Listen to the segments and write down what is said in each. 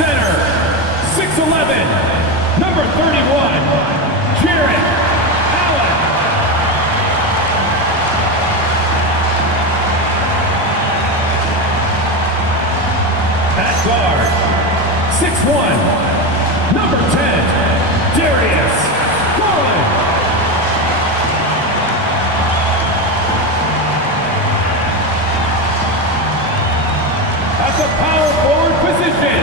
center, 6'11", number 31, Jared Allen. At guard, 6'1", number 10, Darius Garland. At the power forward position,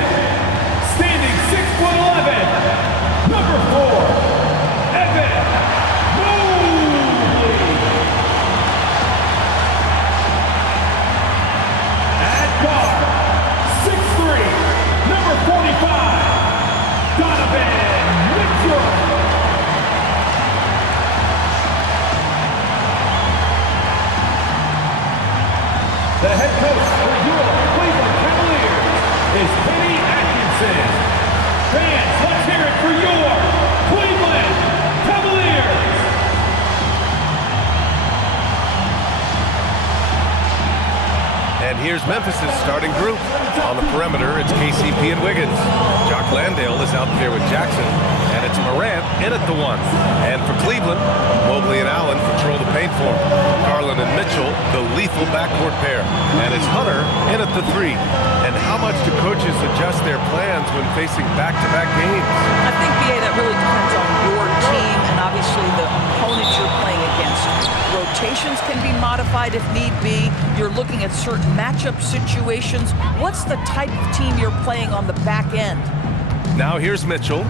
standing 6'11", number 4, Evan Mobley. At guard, 6'3", number 45, Donovan Mitchell. The head coach for your Cleveland Cavaliers is Kenny Atkinson. Fans, let's hear it for your Cleveland Cavaliers. And here's Memphis' starting group. On the perimeter, it's KCP and Wiggins. Jock Landale is out there with Jackson, and it's Morant in at the 1. And for Cleveland, Mobley and Allen control the paint for him. Garland and Mitchell, the lethal backcourt pair. And it's Hunter in at the 3. And how much do coaches adjust their plans when facing back-to-back games? I think, BA, that really depends on your team and obviously the opponent you're playing against. Rotations can be modified if need be. You're looking at certain matchup situations. What's the type of team you're playing on the back end? Now here's Mitchell.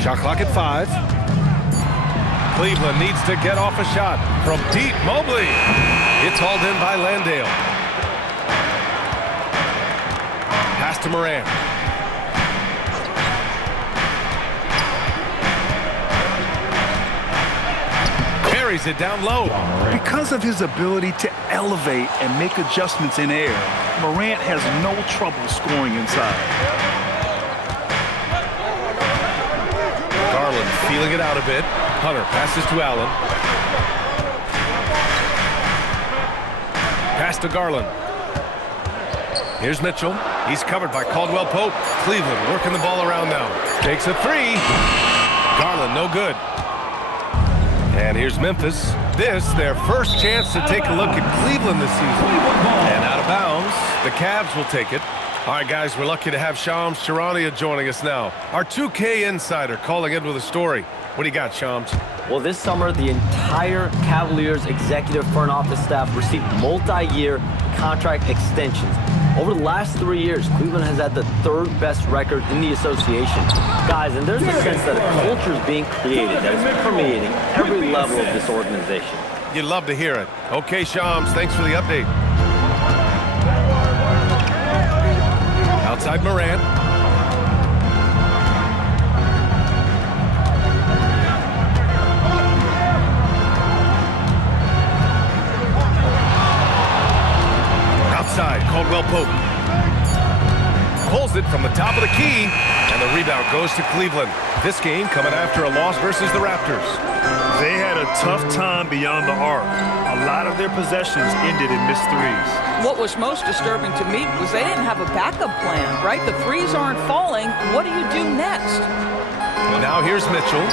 Shot clock at 5. Cleveland needs to get off a shot from deep. Mobley. It's hauled in by Landale. Pass to Morant. Carries it down low. Because of his ability to elevate and make adjustments in air, Morant has no trouble scoring inside. Garland feeling it out a bit. Hunter passes to Allen. Pass to Garland. Here's Mitchell. He's covered by Caldwell Pope. Cleveland working the ball around now. Takes a 3. Garland no good. And here's Memphis. This, their first chance to take a look at Cleveland this season. And out of bounds, the Cavs will take it. All right, guys, we're lucky to have Shams Charania joining us now. Our 2K insider calling in with a story. What do you got, Shams? Well, this summer, the entire Cavaliers executive front office staff received multi-year contract extensions. Over the last 3 years, Cleveland has had the 3rd best record in the association. Guys, and there's a sense that a culture is being created that is permeating every level of this organization. You'd love to hear it. Okay, Shams, thanks for the update. Outside Morant. Outside, Caldwell Pope. Pulls it from the top of the key, and the rebound goes to Cleveland. This game coming after a loss versus the Raptors. They had a tough time beyond the arc. A lot of their possessions ended in missed threes. What was most disturbing to me was they didn't have a backup plan, right? The threes aren't falling. What do you do next? Now here's Mitchell,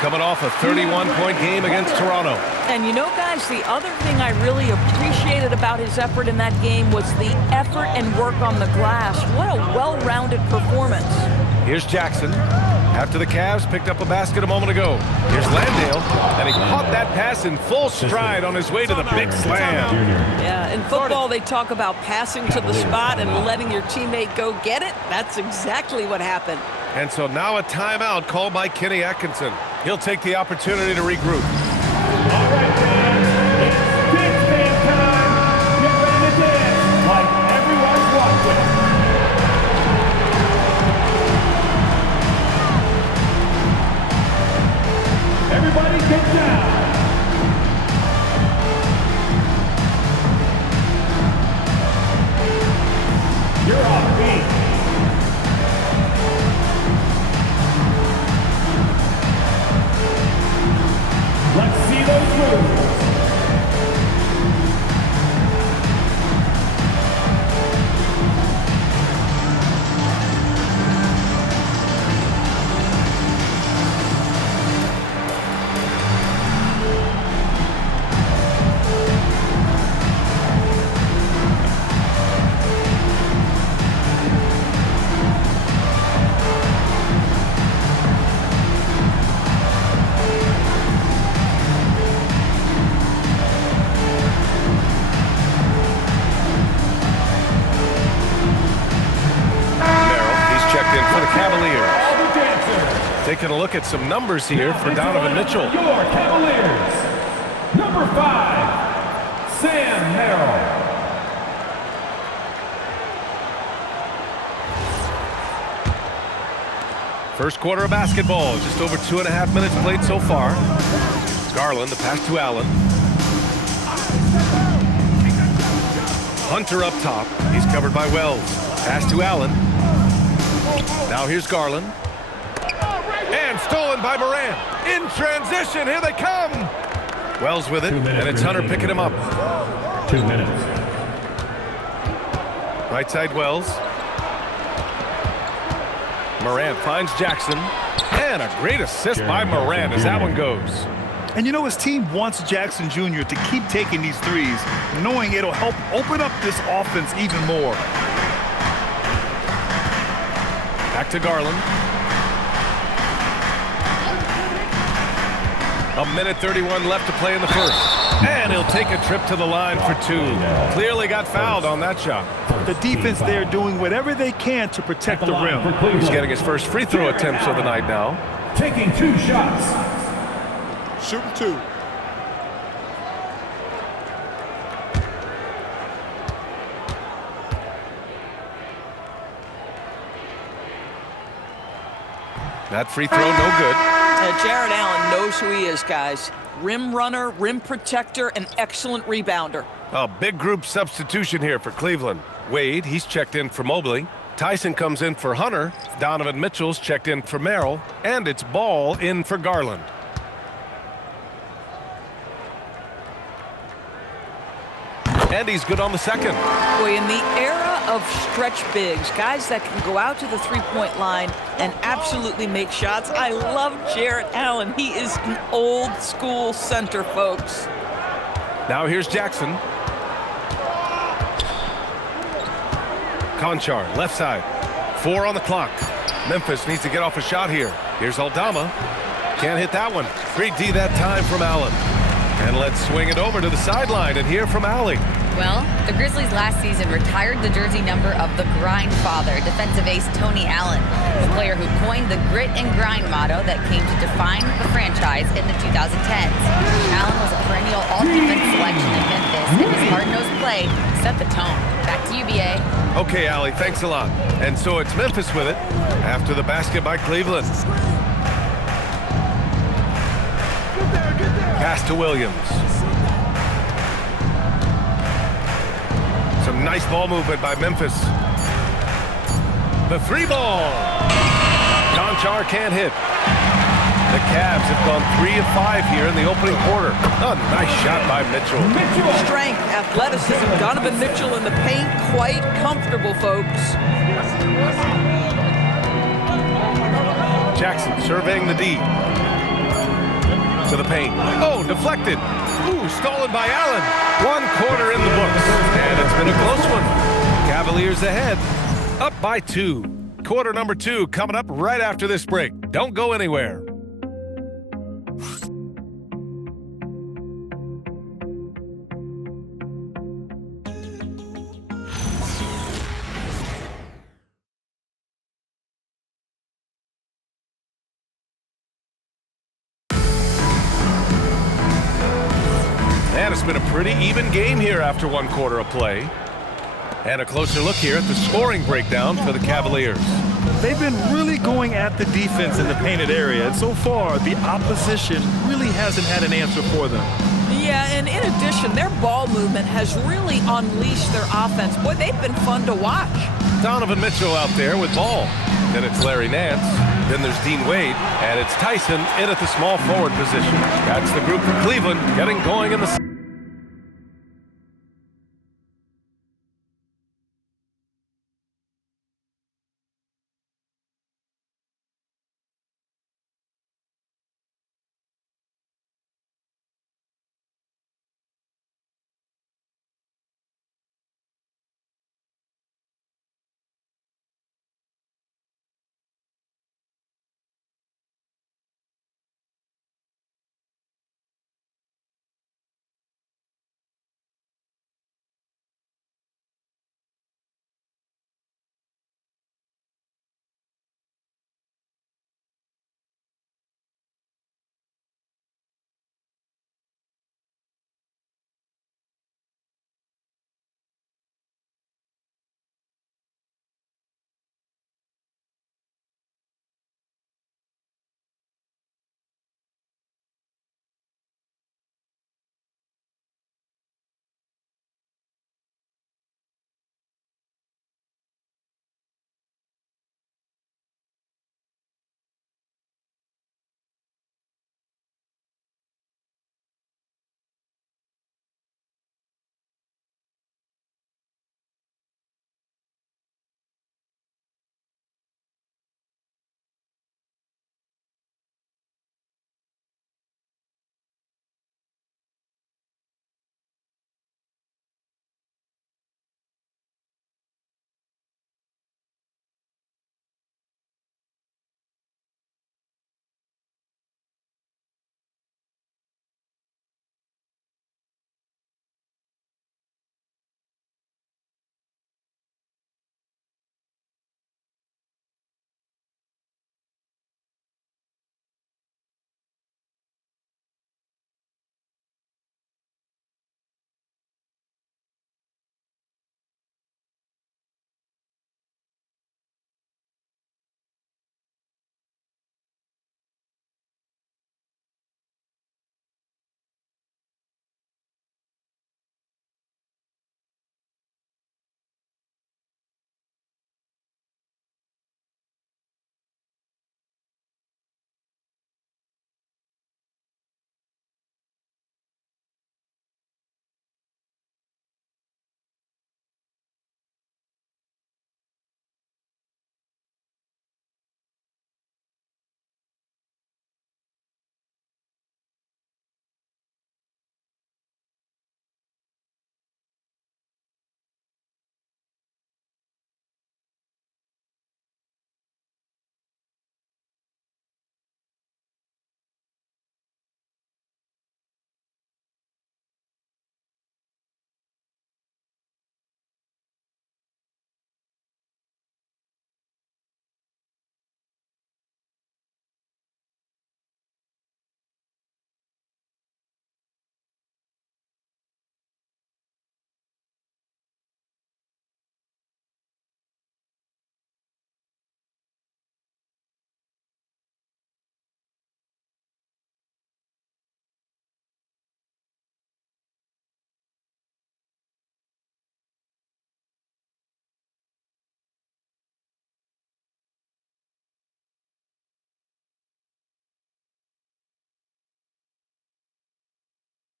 coming off a 31-point game against Toronto. And you know, guys, the other thing I really appreciated about his effort in that game was the effort and work on the glass. What a well-rounded performance. Here's Jackson. After the Cavs picked up a basket a moment ago. Here's Landale, and he caught that pass in full stride on his way to the big slam. Yeah, in football, they talk about passing to the spot and letting your teammate go get it. That's exactly what happened. And so now a timeout called by Kenny Atkinson. He'll take the opportunity to regroup. All right, fans, it's dance band time. Get ready to dance like everyone's watching. Everybody get down. You're off beat. Let's see those moves. Taking a look at some numbers here for Donovan Mitchell. Your Cavaliers. Number 5, Sam Merrill. First quarter of basketball, just over 2.5 minutes played so far. Garland, the pass to Allen. Hunter up top. He's covered by Wells. Pass to Allen. Now here's Garland. And stolen by Morant. In transition, here they come. Wells with it, and it's Hunter picking him up. 2 minutes. Right side Wells. Morant finds Jackson. And a great assist by Morant as that one goes. And you know, his team wants Jackson Jr. to keep taking these threes, knowing it'll help open up this offense even more. Back to Garland. 1:31 left to play in the first. And he'll take a trip to the line for 2. Clearly got fouled on that shot. The defense there doing whatever they can to protect the rim. He's getting his first free throw attempts of the night now. Taking 2 shots. Shooting 2. That free throw, no good. Jared Allen knows who he is, guys. Rim runner, rim protector, and excellent rebounder. A big group substitution here for Cleveland. Wade, he's checked in for Mobley. Tyson comes in for Hunter. Donovan Mitchell's checked in for Merrill. And it's Ball in for Garland. And he's good on the second. Boy, in the era of stretch bigs, guys that can go out to the three-point line and absolutely make shots, I love Jared Allen. He is an old-school center, folks. Now here's Jackson. Conchar, left side. 4 on the clock. Memphis needs to get off a shot here. Here's Aldama. Can't hit that one. Great D that time from Allen. And let's swing it over to the sideline and hear from Allie. Well, the Grizzlies last season retired the jersey number of the grind father, defensive ace Tony Allen, the player who coined the grit and grind motto that came to define the franchise in the 2010s. Allen was a perennial all-defense selection in Memphis, and his hard-nosed play set the tone. Back to you, BA. Okay, Allie, thanks a lot. And so it's Memphis with it after the basket by Cleveland. Pass to Williams. Some nice ball movement by Memphis. The 3 ball. Conchar can't hit. The Cavs have gone 3 of 5 here in the opening quarter. A nice shot by Mitchell. Strength, athleticism, Donovan Mitchell in the paint, quite comfortable, folks. Jackson surveying the D. To the paint. Oh, deflected. Ooh, stolen by Allen. 1 quarter in the books. And it's been a close one. Cavaliers ahead. Up by 2. Quarter number 2 coming up right after this break. Don't go anywhere. And it's been a pretty even game here after 1 quarter of play. And a closer look here at the scoring breakdown for the Cavaliers. They've been really going at the defense in the painted area, and so far, the opposition really hasn't had an answer for them. Yeah, and in addition, their ball movement has really unleashed their offense. Boy, they've been fun to watch. Donovan Mitchell out there with ball. Then it's Larry Nance. Then there's Dean Wade. And it's Tyson in at the small forward position. That's the group for Cleveland getting going in the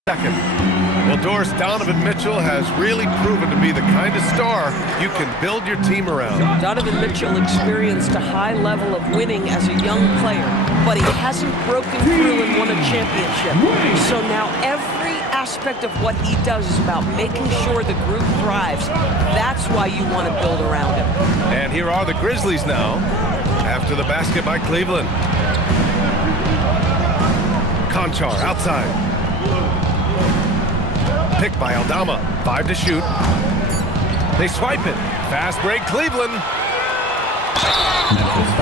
second. Well, Doris, Donovan Mitchell has really proven to be the kind of star you can build your team around. Donovan Mitchell experienced a high level of winning as a young player, but he hasn't broken through and won a championship. So now every aspect of what he does is about making sure the group thrives. That's why you want to build around him. And here are the Grizzlies now, after the basket by Cleveland. Conchar outside. Picked by Aldama. 5 to shoot. They swipe it. Fast break, Cleveland.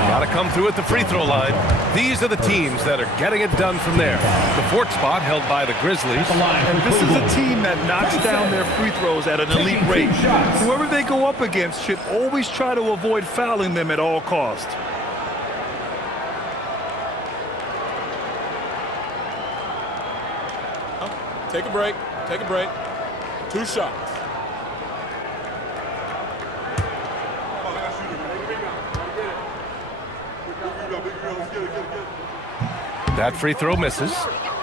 Got to come through at the free throw line. These are the teams that are getting it done from there. The fourth spot held by the Grizzlies. And this is a team that knocks down their free throws at an elite rate. Whoever they go up against should always try to avoid fouling them at all costs. Take a break. Take a break. 2 shots. That free throw misses.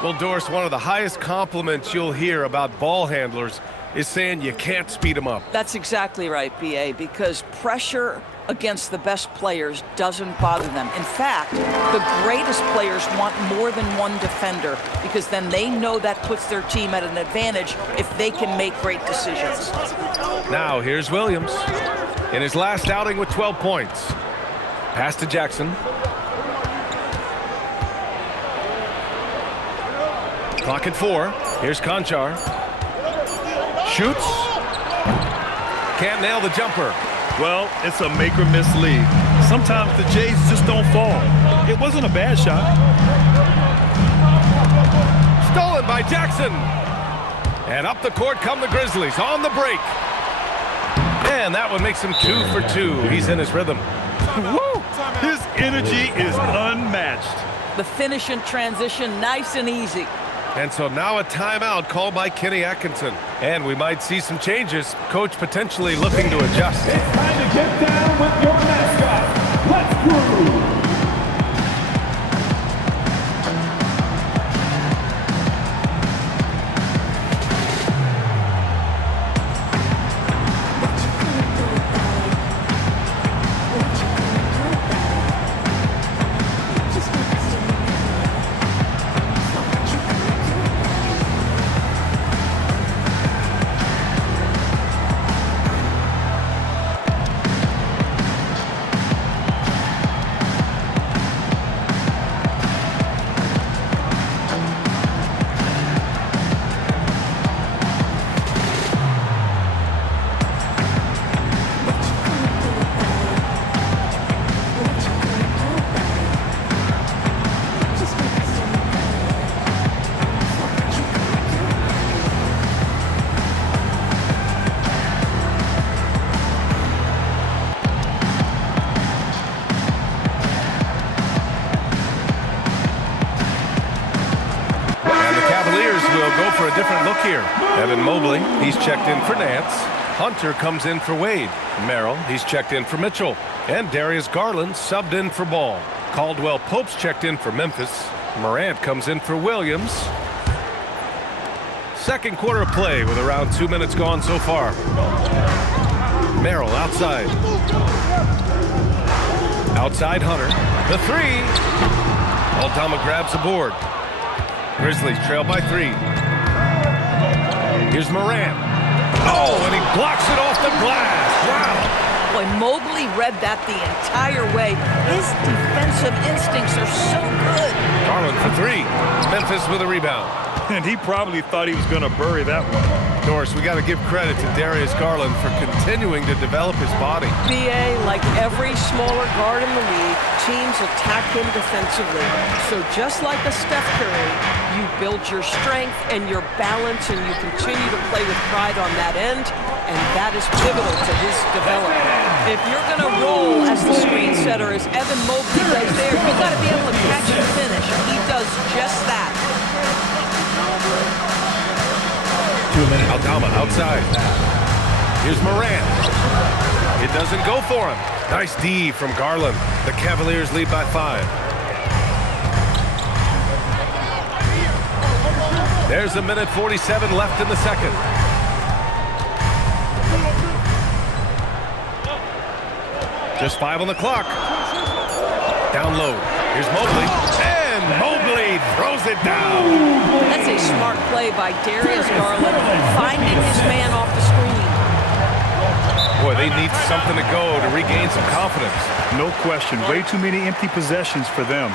Well, Doris, one of the highest compliments you'll hear about ball handlers is saying you can't speed them up. That's exactly right, B.A., because pressure against the best players doesn't bother them. In fact, the greatest players want more than one defender because then they know that puts their team at an advantage if they can make great decisions. Now, here's Williams in his last outing with 12 points. Pass to Jackson. Clock at 4. Here's Conchar. Shoots. Can't nail the jumper. Well, it's a make-or-miss league. Sometimes the Jays just don't fall. It wasn't a bad shot. Stolen by Jackson. And up the court come the Grizzlies on the break. And that one makes him 2 for 2. He's in his rhythm. Woo! His energy is unmatched. The finish in transition, nice and easy. And so now a timeout called by Kenny Atkinson. And we might see some changes. Coach potentially looking to adjust. It's time to get down with your mascot. Let's groove. Go for a different look here. Evan Mobley, he's checked in for Nance. Hunter comes in for Wade. Merrill, he's checked in for Mitchell. And Darius Garland subbed in for Ball. Caldwell Pope's checked in for Memphis. Morant comes in for Williams. Second quarter of play with around 2 minutes gone so far. Merrill outside. Outside Hunter. The 3. Aldama grabs the board. Grizzlies trail by 3. Here's Morant. Oh, and he blocks it off the glass. Wow. Boy, Mobley read that the entire way. His defensive instincts are so good. Garland for 3. Memphis with a rebound. And he probably thought he was going to bury that one. Doris, we got to give credit to Darius Garland for continuing to develop his body. B.A., like every smaller guard in the league, teams attack him defensively. So just like a Steph Curry, you build your strength and your balance, and you continue to play with pride on that end, and that is pivotal to his development. If you're going to roll as the screen setter, as Evan Mobley does there, you've got to be able to catch and finish, and he does just that. Aldama outside. Here's Morant. It doesn't go for him. Nice D from Garland. The Cavaliers lead by 5. There's a minute 47 left in the second. Just 5 on the clock. Down low. Here's Mobley. And Mobley throws it down. That's a smart play by Darius Garland, finding his man off the screen. Boy, they need something to go to regain some confidence. No question. Way too many empty possessions for them.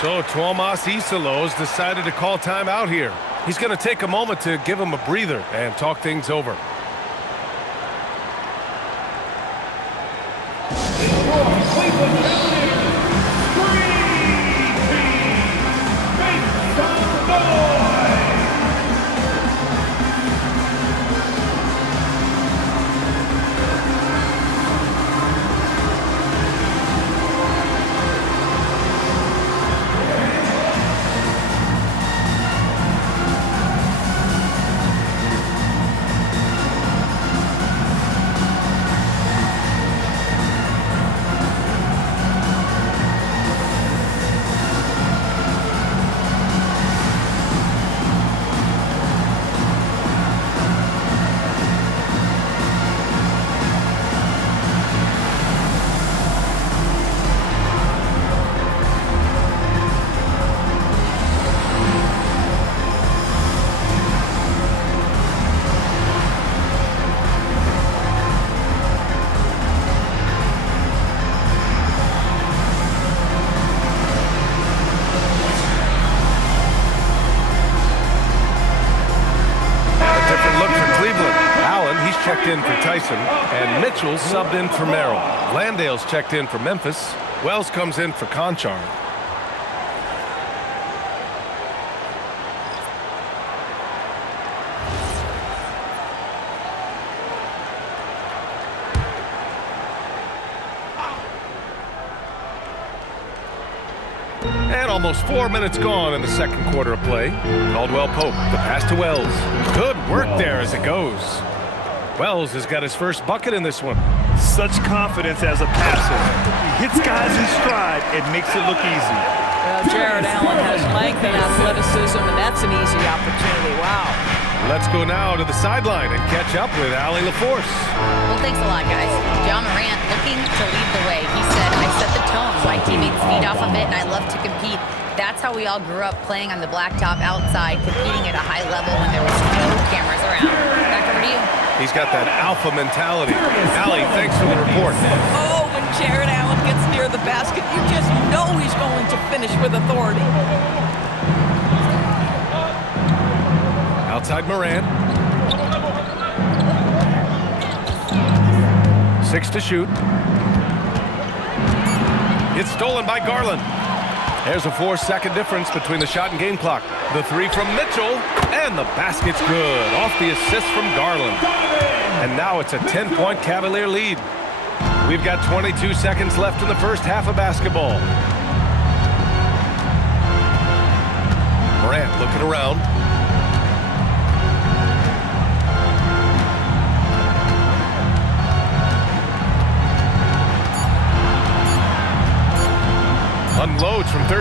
So Tuomas Isalos decided to call timeout here. He's going to take a moment to give him a breather and talk things over. Checked in for Tyson, and Mitchell subbed in for Merrill. Landale's checked in for Memphis. Wells comes in for Conchar. And almost 4 minutes gone in the second quarter of play. Caldwell Pope, the pass to Wells. Good work there as it goes. Wells has got his first bucket in this one. Such confidence as a passer. He hits guys in stride and makes it look easy. Well, Jared Allen has length and athleticism, and that's an easy opportunity. Wow. Let's go now to the sideline and catch up with Allie LaForce. Well, thanks a lot, guys. John Morant looking to lead the way. He said, I set the tone. My teammates feed off of it, and I love to compete. That's how we all grew up, playing on the blacktop outside, competing at a high level when there was no cameras around. Back over to you. He's got that alpha mentality. Allie, thanks for the report. Oh, when Jared Allen gets near the basket, you just know he's going to finish with authority. Outside Morant. 6 to shoot. It's stolen by Garland. There's a 4-second difference between the shot and game clock. The 3 from Mitchell, and the basket's good. Off the assist from Garland. And now it's a 10-point Cavalier lead. We've got 22 seconds left in the first half of basketball. Morant looking around. Unloads from 13.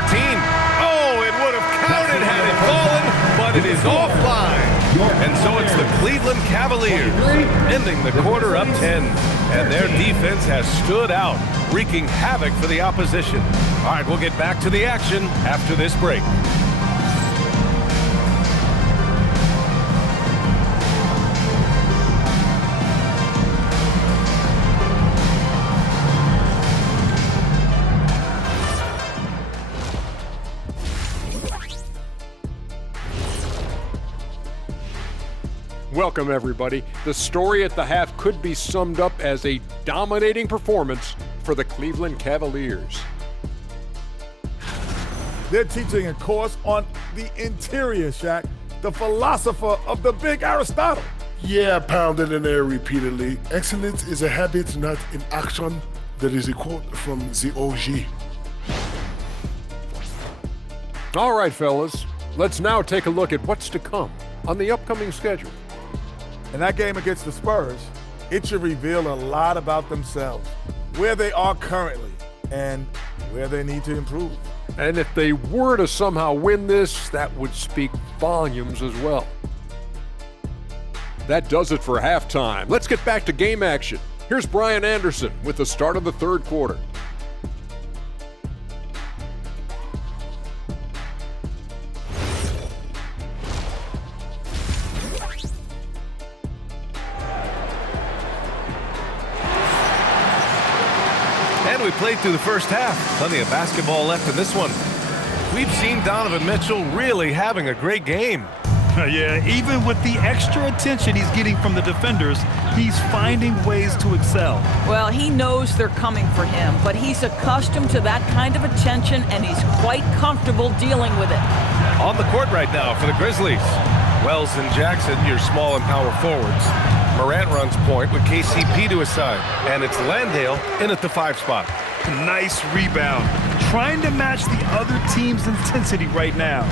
Oh, it would have counted had it fallen, but it is offline. And so it's the Cleveland Cavaliers ending the quarter up 10. And their defense has stood out, wreaking havoc for the opposition. All right, we'll get back to the action after this break. Welcome, everybody. The story at the half could be summed up as a dominating performance for the Cleveland Cavaliers. They're teaching a course on the interior, Shaq, the philosopher of the big Aristotle. Yeah, pounded in there repeatedly. Excellence is a habit, not an action. That is a quote from the OG. All right, fellas. Let's now take a look at what's to come on the upcoming schedule. In that game against the Spurs, it should reveal a lot about themselves, where they are currently, and where they need to improve. And if they were to somehow win this, that would speak volumes as well. That does it for halftime. Let's get back to game action. Here's Brian Anderson with the start of the third quarter. And we played through the first half. Plenty of basketball left in this one. We've seen Donovan Mitchell really having a great game. Yeah, even with the extra attention he's getting from the defenders, he's finding ways to excel. Well, he knows they're coming for him, but he's accustomed to that kind of attention, and he's quite comfortable dealing with it. On the court right now for the Grizzlies. Wells and Jackson, your small and power forwards. Morant runs point with KCP to his side. And it's Landale in at the 5 spot. Nice rebound. Trying to match the other team's intensity right now.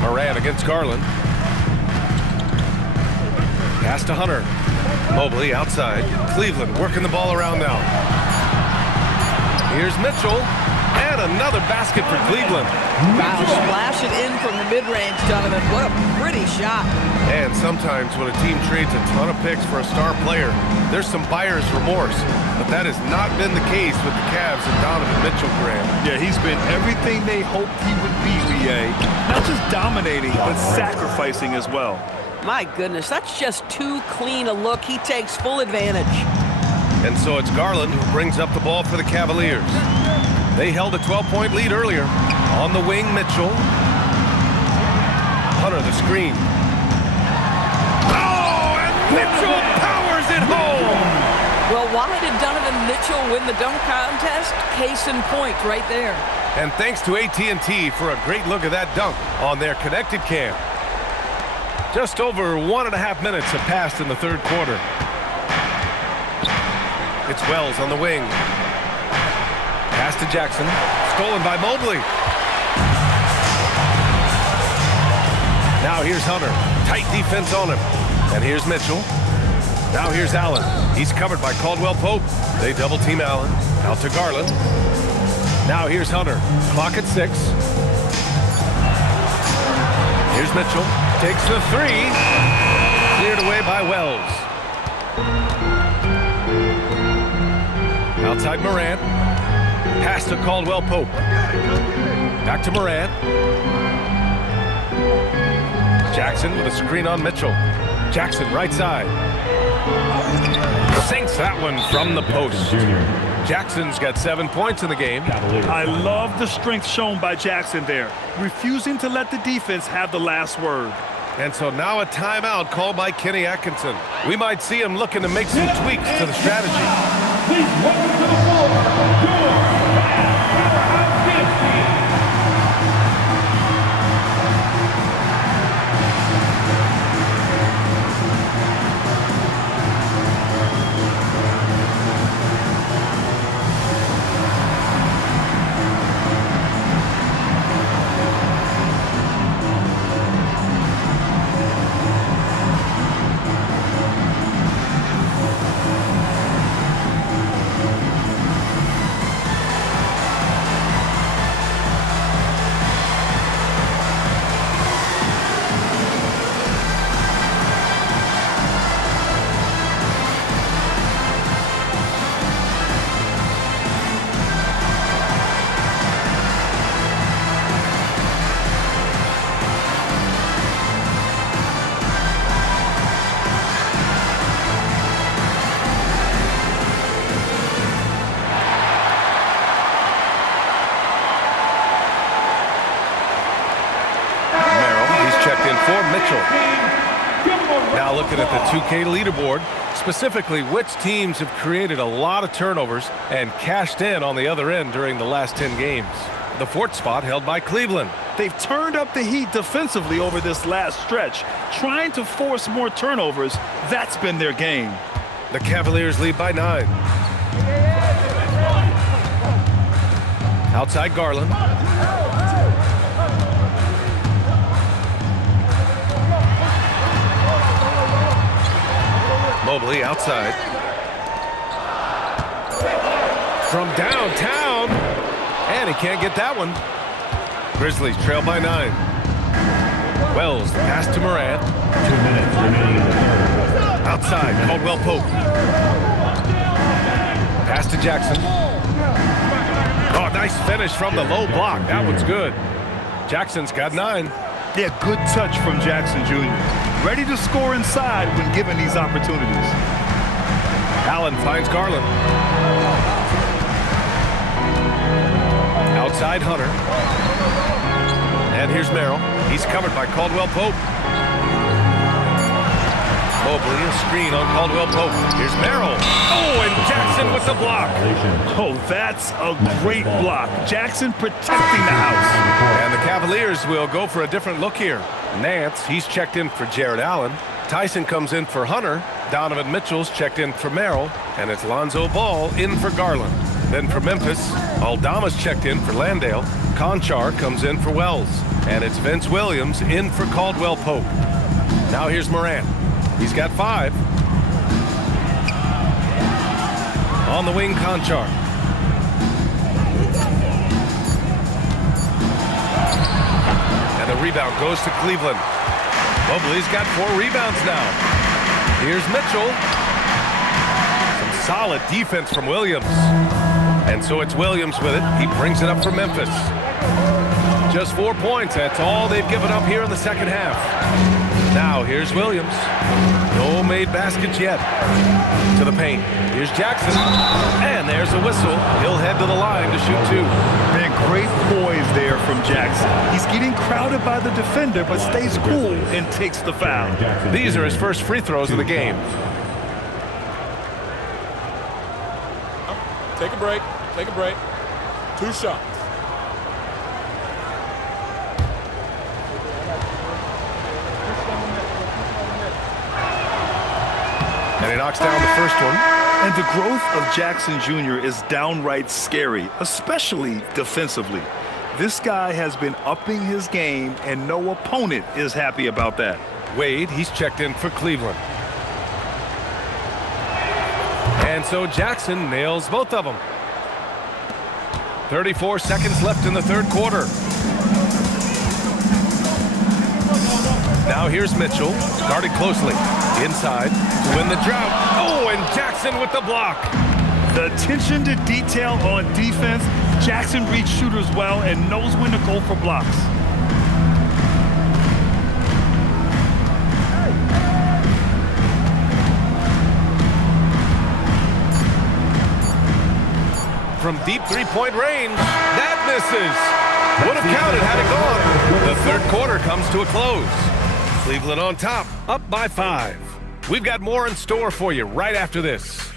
Morant against Garland. Pass to Hunter. Mobley outside. Cleveland working the ball around now. Here's Mitchell. And another basket for Cleveland. Wow, splash it in from the mid-range, Donovan. What a pretty shot. And sometimes when a team trades a ton of picks for a star player, there's some buyer's remorse. But that has not been the case with the Cavs and Donovan Mitchell, Graham. Yeah, he's been everything they hoped he would be, Rie. Not just dominating, but sacrificing as well. My goodness, that's just too clean a look. He takes full advantage. And so it's Garland who brings up the ball for the Cavaliers. They held a 12-point lead earlier. On the wing, Mitchell. Hunter the screen. Oh, and Mitchell powers it home! Well, why did Donovan Mitchell win the dunk contest? Case in point right there. And thanks to AT&T for a great look at that dunk on their connected cam. Just over 1.5 minutes have passed in the third quarter. It's Wells on the wing. Pass to Jackson. Stolen by Mobley. Now here's Hunter. Tight defense on him. And here's Mitchell. Now here's Allen. He's covered by Caldwell Pope. They double team Allen. Out to Garland. Now here's Hunter. Clock at 6. Here's Mitchell. Takes the 3. Cleared away by Wells. Outside Morant. Pass to Caldwell Pope. Back to Morant. Jackson with a screen on Mitchell. Jackson right side. Sinks that one from the post. Jackson's got 7 points in the game. I love the strength shown by Jackson there, refusing to let the defense have the last word. And so now a timeout called by Kenny Atkinson. We might see him looking to make some tweaks to the strategy. Please welcome to the floor, your powerhouse dance team. Now looking at the 2K leaderboard, specifically which teams have created a lot of turnovers and cashed in on the other end during the last 10 games. The 4th spot held by Cleveland. They've turned up the heat defensively over this last stretch, trying to force more turnovers. That's been their game. The Cavaliers lead by 9. Outside Garland. Mobley outside. from downtown. And he can't get that one. Grizzlies trail by 9. Wells, the pass to Morant. 2 minutes remaining in the third. Outside, Caldwell Pope. Pass to Jackson. Oh, nice finish from the low block. That one's good. Jackson's got 9. Yeah, good touch from Jackson Jr. Ready to score inside when given these opportunities. Allen finds Garland. Outside Hunter. And here's Merrill. He's covered by Caldwell Pope. Mobley, a screen on Caldwell Pope. Here's Merrill. Oh, and Jackson with the block. Oh, that's a great block. Jackson protecting the house. And the Cavaliers will go for a different look here. Nance, he's checked in for Jared Allen. Tyson comes in for Hunter. Donovan Mitchell's checked in for Merrill. And it's Lonzo Ball in for Garland. Then for Memphis, Aldama's checked in for Landale. Conchar comes in for Wells. And it's Vince Williams in for Caldwell Pope. Now here's Morant. He's got 5. On the wing, Conchar. And the rebound goes to Cleveland. Mobley's got 4 rebounds now. Here's Mitchell. Some solid defense from Williams. And so it's Williams with it. He brings it up for Memphis. Just 4 points. That's all they've given up here in the second half. Now here's Williams. No made baskets yet. To the paint. Here's Jackson. And there's a whistle. He'll head to the line to shoot 2. Man, great poise there from Jackson. He's getting crowded by the defender, but stays cool and takes the foul. These are his first free throws of the game. Take a break. Take a break. 2 shots. And he knocks down the first one. And the growth of Jackson Jr. is downright scary, especially defensively. This guy has been upping his game, and no opponent is happy about that. Wade, he's checked in for Cleveland. And so Jackson nails both of them. 34 seconds left in the third quarter. Now here's Mitchell, guarded closely. Inside to win the drought. Oh, and Jackson with the block. The attention to detail on defense. Jackson reads shooters well and knows when to go for blocks. From deep three-point range, that misses. Would have counted had it gone. The third quarter comes to a close. Cleveland on top, up by 5. We've got more in store for you right after this.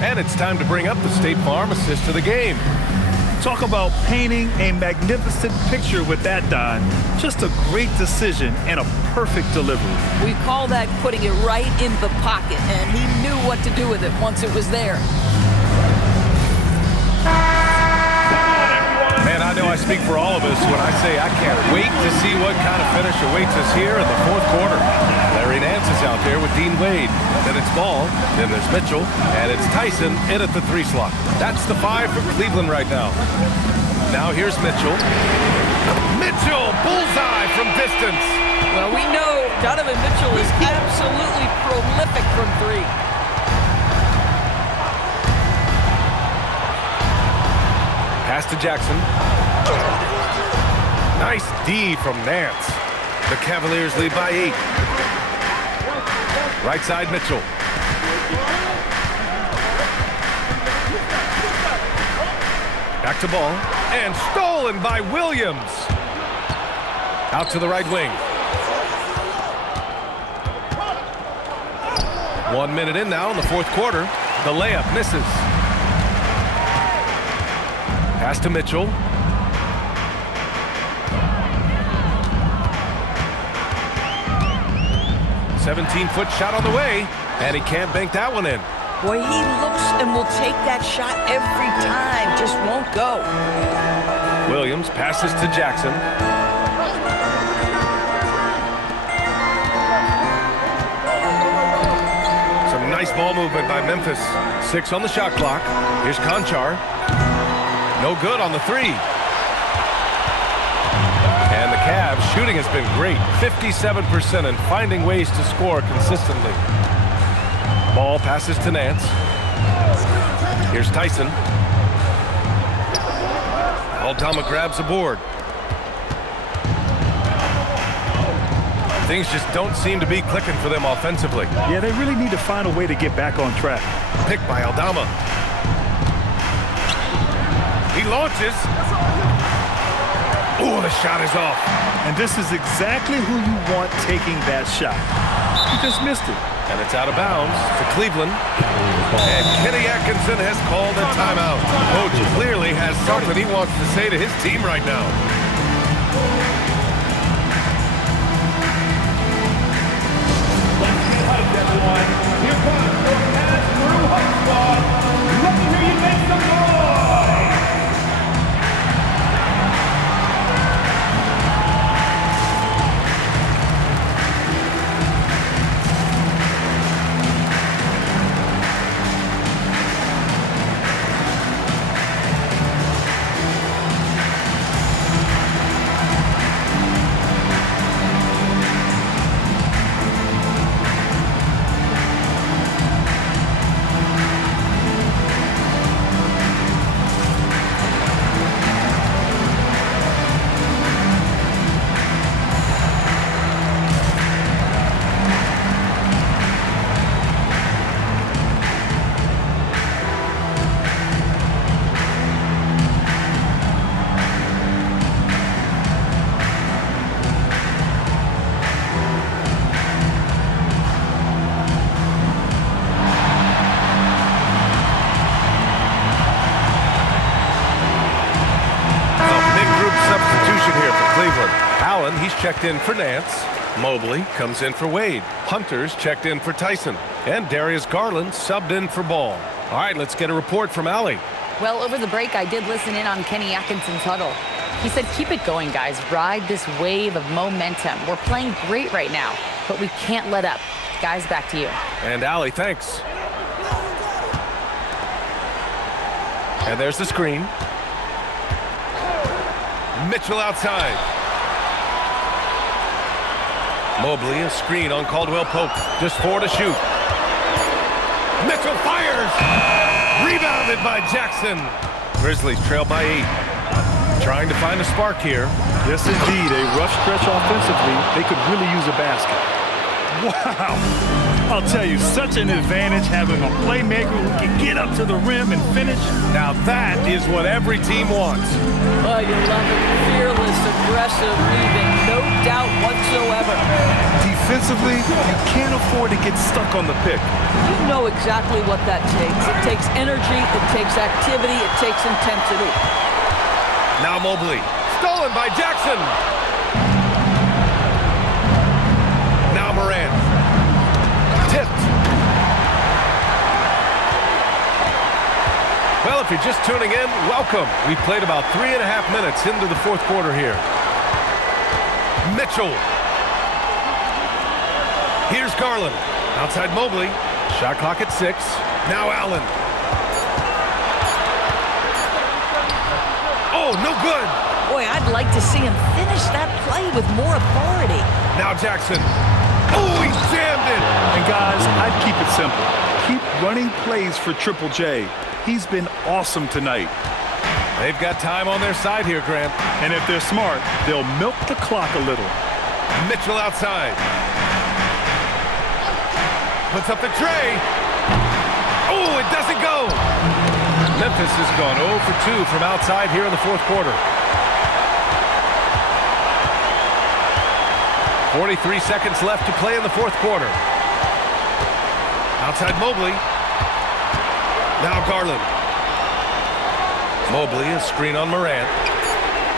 And it's time to bring up the State Farm assist to the game. Talk about painting a magnificent picture with that, Don. Just a great decision and a perfect delivery. We call that putting it right in the pocket, and he knew what to do with it once it was there. Man, I know I speak for all of us when I say I can't wait to see what kind of finish awaits us here in the fourth quarter. Larry Nance is out there with Dean Wade. Then it's Ball, then there's Mitchell, and it's Tyson in at the 3 slot. That's the 5 for Cleveland right now. Now here's Mitchell. Mitchell, bullseye from distance. Well, we know Donovan Mitchell is absolutely prolific from 3. Pass to Jackson. Nice D from Nance. The Cavaliers lead by 8. Right side, Mitchell. Back to ball. And stolen by Williams. Out to the right wing. 1 minute in now in the fourth quarter. The layup misses. Pass to Mitchell. 17-foot shot on the way, and he can't bank that one in. Boy, he looks and will take that shot every time, just won't go. Williams passes to Jackson. Some nice ball movement by Memphis. 6 on the shot clock. Here's Conchar. No good on the three. And the Cavs shooting has been great. 57% and finding ways to score consistently. Ball passes to Nance. Here's Tyson. Aldama grabs the board. Things just don't seem to be clicking for them offensively. Yeah, they really need to find a way to get back on track. Picked by Aldama. He launches. Oh, the shot is off. And this is exactly who you want taking that shot. He just missed it. And it's out of bounds to Cleveland. And Kenny Atkinson has called a timeout. Coach clearly has something he wants to say to his team right now. Let's get hyped, everyone. Here comes the Cavs Brew Hub Squad. Let me hear you make some noise. He's checked in for Nance. Mobley comes in for Wade. Hunter's checked in for Tyson. And Darius Garland subbed in for Ball. All right, let's get a report from Allie. Well, over the break, I did listen in on Kenny Atkinson's huddle. He said, keep it going, guys. Ride this wave of momentum. We're playing great right now, but we can't let up. Guys, back to you. And Allie, thanks. And there's the screen. Mitchell outside. Mobley, a screen on Caldwell Pope. Just 4 to shoot. Mitchell fires! Rebounded by Jackson. Grizzlies trail by 8. Trying to find a spark here. Yes, indeed. A rough stretch offensively. They could really use a basket. Wow. I'll tell you, such an advantage having a playmaker who can get up to the rim and finish. Now that is what every team wants. Oh, you love it. Fearless, aggressive, leaving no doubt whatsoever. Defensively, you can't afford to get stuck on the pick. You know exactly what that takes. It takes energy, it takes activity, it takes intensity. Now Mobley, stolen by Jackson. Now Morant. Tipped. Well, if you're just tuning in, welcome. We've played about 3.5 minutes into the fourth quarter here. Mitchell. Here's Garland. Outside Mobley. Shot clock at 6. Now Allen. Oh, no good. Boy, I'd like to see him finish that play with more authority. Now Jackson. Oh, he jammed it. And guys, I'd keep it simple. Keep running plays for Triple J. He's been awesome tonight. They've got time on their side here, Grant. And if they're smart, they'll milk the clock a little. Mitchell outside. Puts up the tray. Oh, it doesn't go. Memphis has gone 0 for 2 from outside here in the fourth quarter. 43 seconds left to play in the fourth quarter. Outside Mobley. Now Garland. Mobley, a screen on Morant.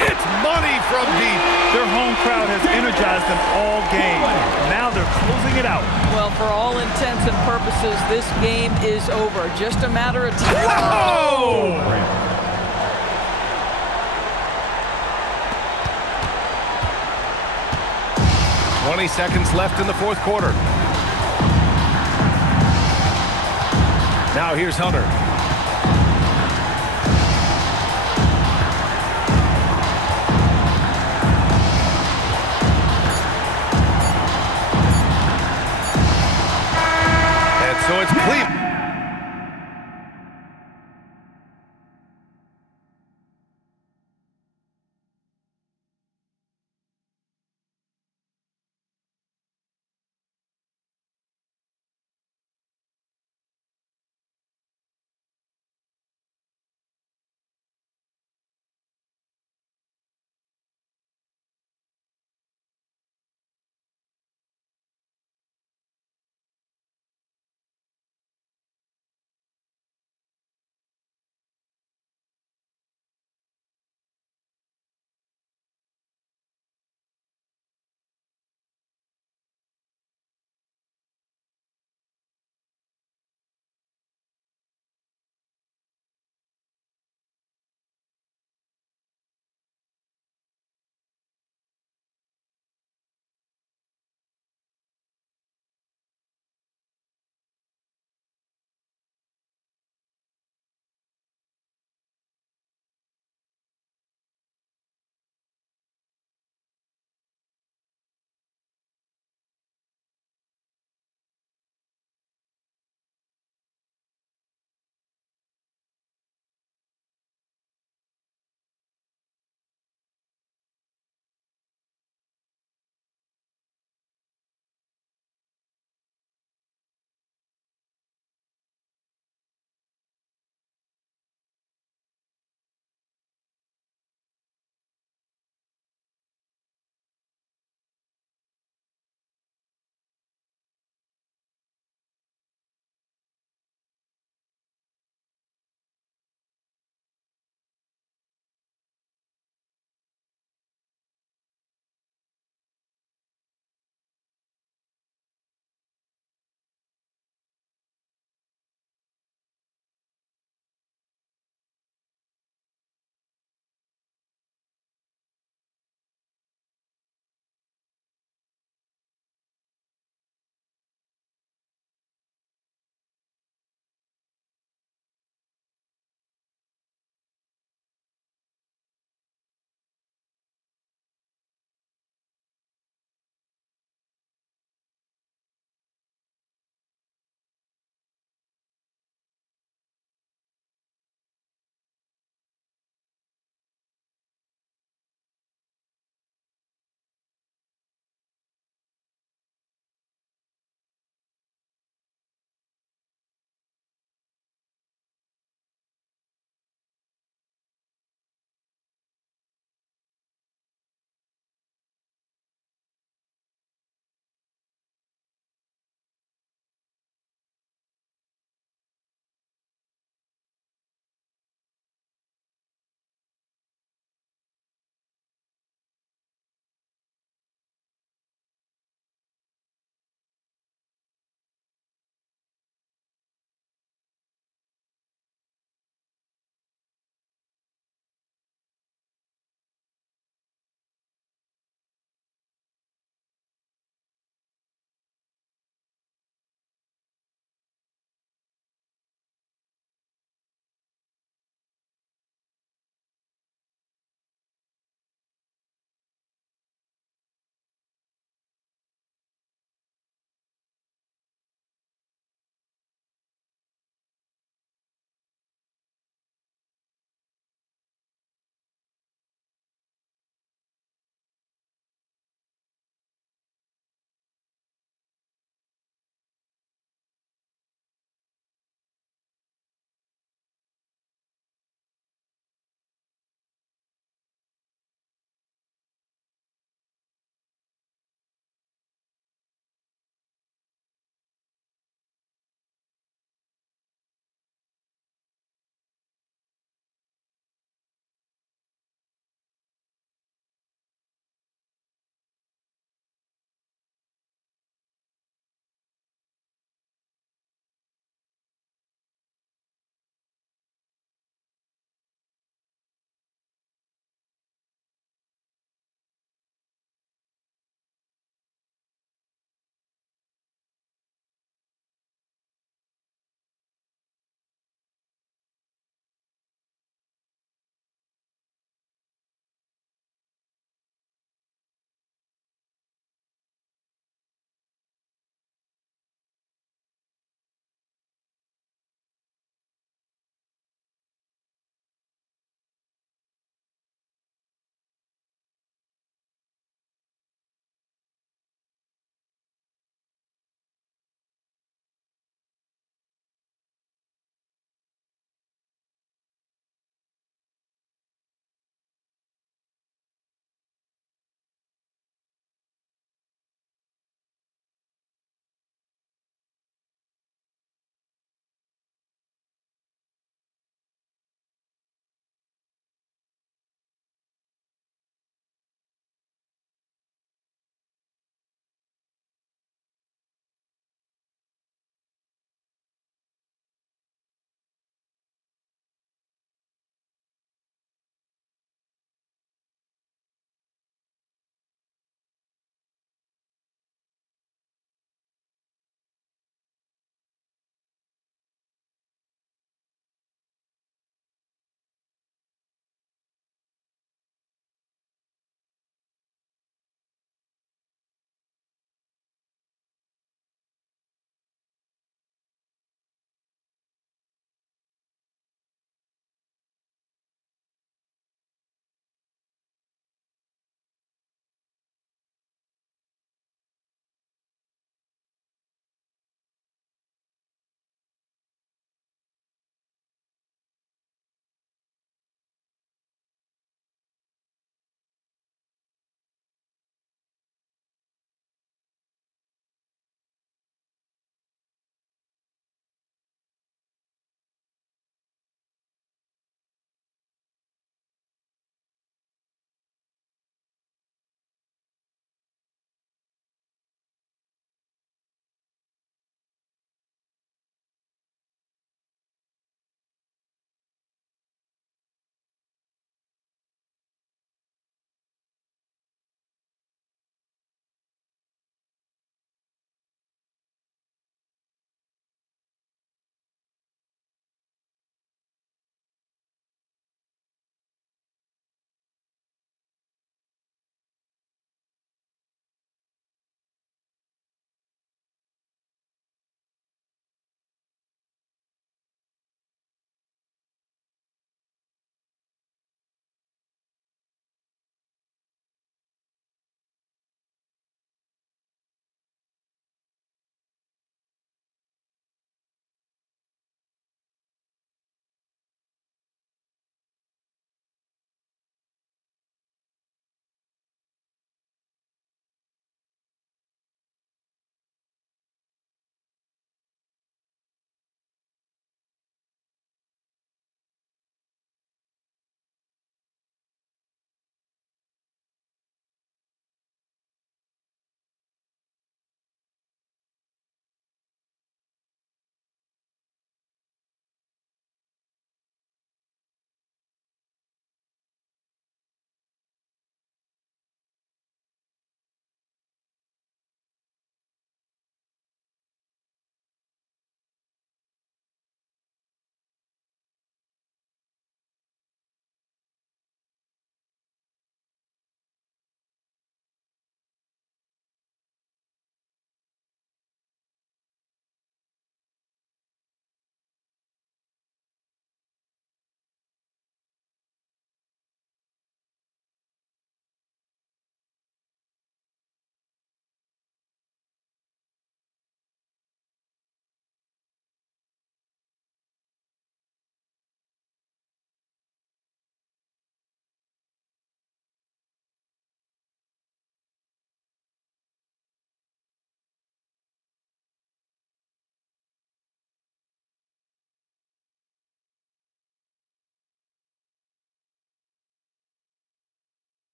It's money from deep. Their home crowd has energized them all game. Now they're closing it out. Well, for all intents and purposes, this game is over. Just a matter of time. Whoa! 20 seconds left in the fourth quarter. Now here's Hunter. And so it's Cleveland.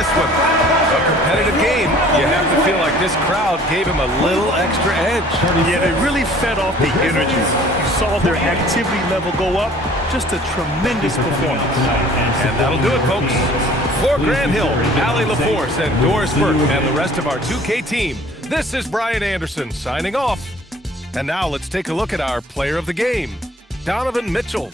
this one. A competitive game. You have to feel like this crowd gave him a little extra edge. Yeah, they really fed off the energy. You saw their activity level go up. Just a tremendous performance. And that'll do it, folks. For Grant Hill, Allie LaForce, and Doris Burke, and the rest of our 2K team, this is Brian Anderson signing off. And now let's take a look at our player of the game, Donovan Mitchell.